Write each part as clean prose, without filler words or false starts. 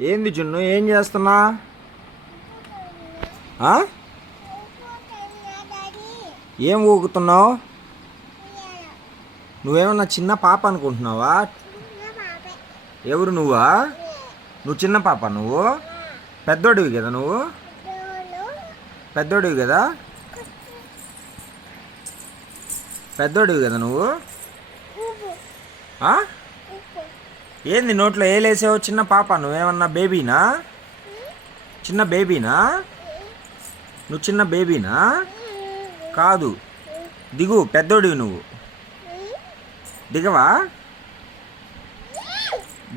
ఏంది జున్ను, ఏం చేస్తున్నా? ఏం ఊగుతున్నావు? నువ్వేమన్నా చిన్న పాప అనుకుంటున్నావా? ఎవరు నువ్వా? నువ్వు చిన్న పాప? నువ్వు పెద్దోడివి కదా? నువ్వు పెద్దోడివి కదా? పెద్దోడివి కదా నువ్వు? ఏంది నోట్లో ఏలేసావు? చిన్న పాప నువ్వేమన్నా బేబీనా? చిన్న బేబీనా? నువ్వు చిన్న బేబీనా? కాదు, దిగు, పెద్దోడివి నువ్వు. దిగవా?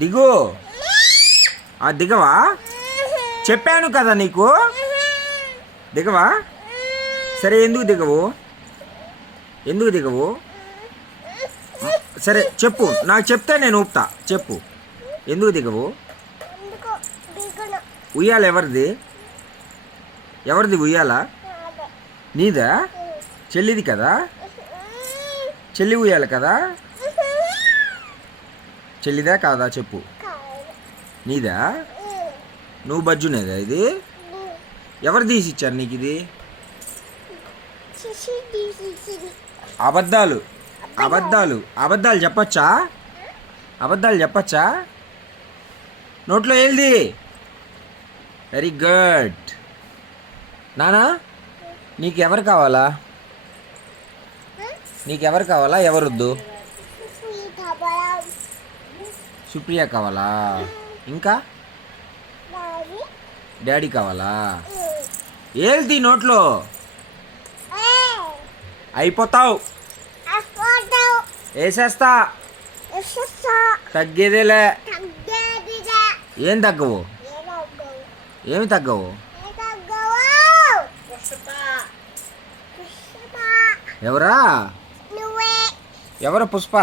దిగు. దిగవా? చెప్పాను కదా నీకు, దిగవా? సరే, ఎందుకు దిగవు? ఎందుకు దిగవు? సరే చెప్పు, నాకు చెప్తే నేను ఊపుతా. చెప్పు, ఎందుకు దిగవు? ఉయ్యాల ఎవరిది? ఎవరిది ఉయ్యాల? నీదా? చెల్లిది కదా? చెల్లి ఉయ్యాల కదా? చెల్లిదా కాదా చెప్పు. నీదా? నువ్వు బజ్జునేదా ఇది? ఎవరు తీసిచ్చారు నీకు ఇది? అబద్ధాలు అబద్ధాలు అబద్ధాలు చెప్పచ్చా? అబద్ధాలు చెప్పచ్చా? నోట్లో ఏల్ది. Very good. నానా, నీకెవరు కావాలా? నీకెవరు కావాలా? ఎవరొద్దు? సుప్రియ కావాలా? ఇంకా డాడీ కావాలా? ఏల్ది నోట్లో. అయిపోతావు. వేసేస్తా. తగ్గేదేలే. ఏం తగ్గవు? ఏమి తగ్గవు? ఎవరా? ఎవరు? పుష్ప?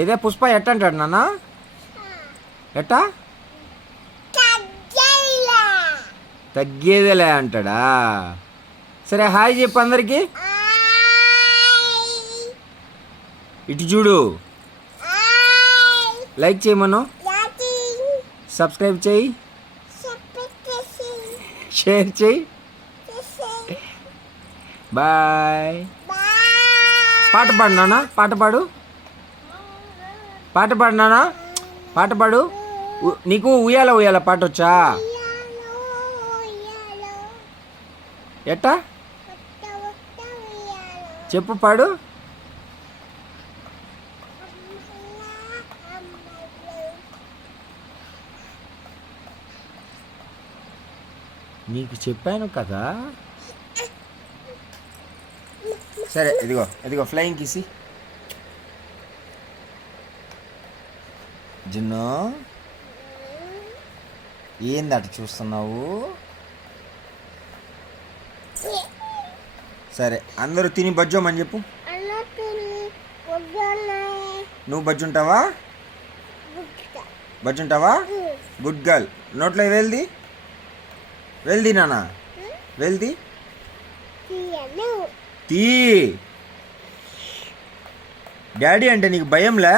ఏదే పుష్ప? ఎట్టంటాడు నాన్న? ఎట్టా? తగ్గేదేలే అంటాడా? సరే, హాయ్ చెప్పు అందరికి. ఇటు చూడు. లైక్ చేయమను, సబ్స్క్రైబ్ చేయి, షేర్ చేయి. బాయ్. పాట పాడు నాన్న, పాట పాడు. పాట పాడు నాన్న, పాట పాడు. నీకు ఉయ్యాల ఉయ్యాల పాట వచ్చా? ఎట్టా చెప్పు, పాడు. నీకు చెప్పాను కదా. సరే, ఇదిగో ఇదిగో ఫ్లయింగ్ కిసి. జున్ను, ఏందట చూస్తున్నావు? సరే, అందరూ తిని బజ్జోమని చెప్పు. నువ్వు బజ్జుంటావా? బజ్జుంటావా? Good girl. నోట్లో వెళ్ది. వెళ్ది నాన్న, వెళ్ది. తీ. డాడీ అంటే నీకు భయంలే?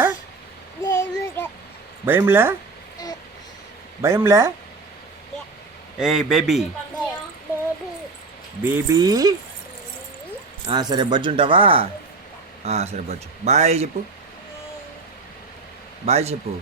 భయంలే? భయంలే? ఏయ్ బేబీ, బేబీ. సరే, బజ్జుంటావా? సరే, బజ్జు. బాయ్ చెప్పు. బాయ్ చెప్పు.